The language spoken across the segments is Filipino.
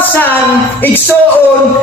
kaluwasan igsoon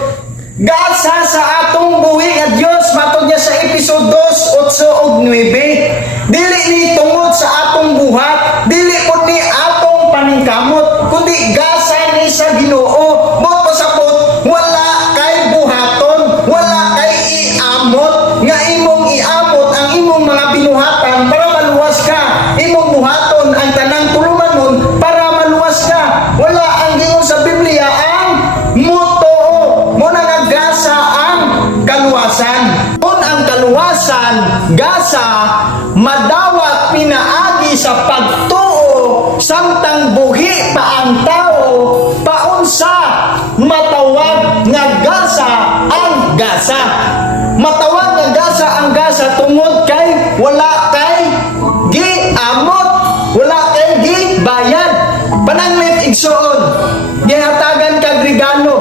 gasa sa atong buhi nga Dios matod niya sa episode 2:8 ug 9. Dili ni tungod sa atong buhat, dili pud ni atong paningkamot, kundi gasa ni sa Ginoo. Mo pasapot wala kay buhaton, wala kay iamot nga imong iamot ang imong mga binuhatan para maluwas ka. Imong buhaton ang tanang tulumanon para maluwas ka. Wala ang gingon sa Biblia ang motoo mo na gasa ang kaluwasan. Kung ang kaluwasan gasa madawat pinaagi sa pagtuo samtang buhi pa ang tao paunsa matawag nga gasa ang gasa. Matawag nga gasa ang gasa tungod kay wala kay giamot, wala kay gibayad. Pananglit igsoon, gihatagan kag regalo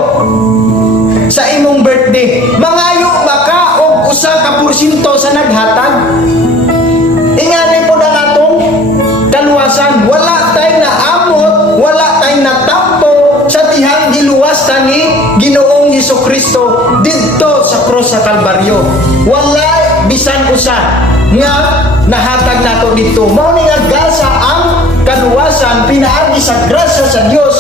sa imong birthday. Mangayo ba ka og 1% sa naghatag? Ingani po na natong kaluwasan. Wala tay naamot, wala tay natampo sa tihang giluwas ta ni Ginoong Hesukristo didto sa krus sa Kalbaryo. Wala bisan usa nga nahatag nato dito. Mao ni nga gasa ang kaluwasan pinaagi sa grasya sa Dios.